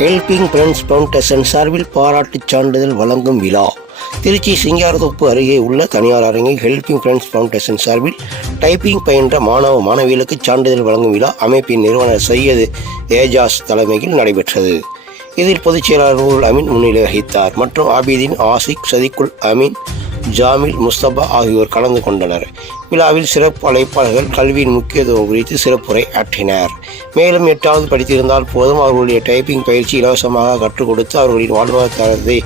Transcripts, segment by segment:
Helping friends foundation சார்பில் பாராட்டுச் சான்றிதழ் வழங்கும் விழா. திருச்சி சிங்காரத்தோப்பு அருகே உள்ள தனியார் அரங்கில் ஹெல்பிங் ஃப்ரெண்ட்ஸ் ஃபவுண்டேஷன் சார்பில் டைப்பிங் பயின்ற மாணவ மாணவிகளுக்கு சான்றிதழ் வழங்கும் விழா அமைப்பின் நிறுவனர் சையது ஏஜாஸ் தலைமையில் நடைபெற்றது. இதில் பொதுச் செயலாளர் நூருல் அமீன் முன்னிலை வகித்தார் மற்றும் ஆபிதீன், ஆசிக், சதிக்குல் அமீன், ஜாமில், முஸ்தபா ஆகியோர் கலந்து கொண்டனர். விழாவில் சிறப்பு அழைப்பாளர்கள் கல்வியின் முக்கியத்துவம் குறித்து சிறப்புரை ஆற்றினர். மேலும் 8வது படித்திருந்தால் போதும் அவர்களுடைய டைப்பிங் பயிற்சி இலவசமாக கற்றுக் கொடுத்து அவர்களின் வாழ்வாதாரத்தை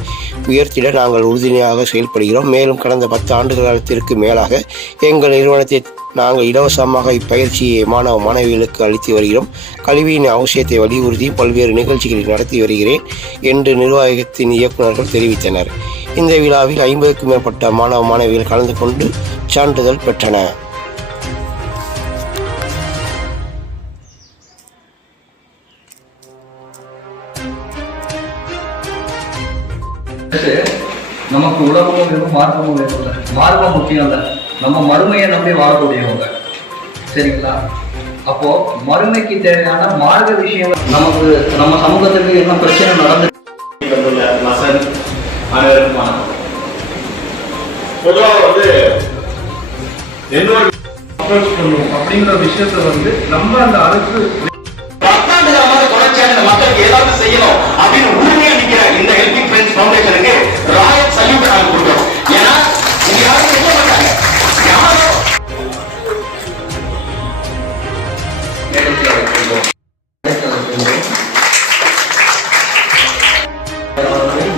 உயர்த்திட நாங்கள் உறுதுணையாக செயல்படுகிறோம். மேலும் கடந்த 10 ஆண்டு காலத்திற்கு மேலாக எங்கள் நிறுவனத்தை நாங்கள் இலவசமாக இப்பயிற்சியை மாணவ மாணவிகளுக்கு அளித்து வருகிறோம். கல்வியின் அவசியத்தை வலியுறுத்தி பல்வேறு நிகழ்ச்சிகளை நடத்தி வருகிறேன் என்று நிர்வாகத்தின் இயக்குநர்கள் தெரிவித்தனர். இந்த விழாவில் 50க்கும் மேற்பட்ட மாணவ மாணவிகள் கலந்து கொண்டு சான்றிதழ் பெற்றனர். நமக்கு உலகமும் வேணும், மார்க்கமும் வேணும்ல. மார்க்கம் முக்கியம் இல்லை, நம்ம மறுமையை நம்பி வாழக்கூடியவங்க, சரிங்களா? அப்போ மறுமைக்கு தேவையான மார்க்க விஷயங்கள் நமக்கு நம்ம சமூகத்துக்கு என்ன பிரச்சனை நடந்து பொதுவாக அப்படிங்கிற விஷயத்த நம்ம அந்த அரசு மக்களுக்கு ஏதாவது செய்யணும் அப்படின்னு உறுதியா நிக்கிற இந்த ஹெல்பிங் ஃப்ரெண்ட்ஸ் ஃபவுண்டேஷனுக்கு ராயல் சல்யூட் நாங்க கொடுக்கிறோம். ஏன்னா இங்க யாரும் செய்ய மாட்டாங்க. யாரோ அவர்களை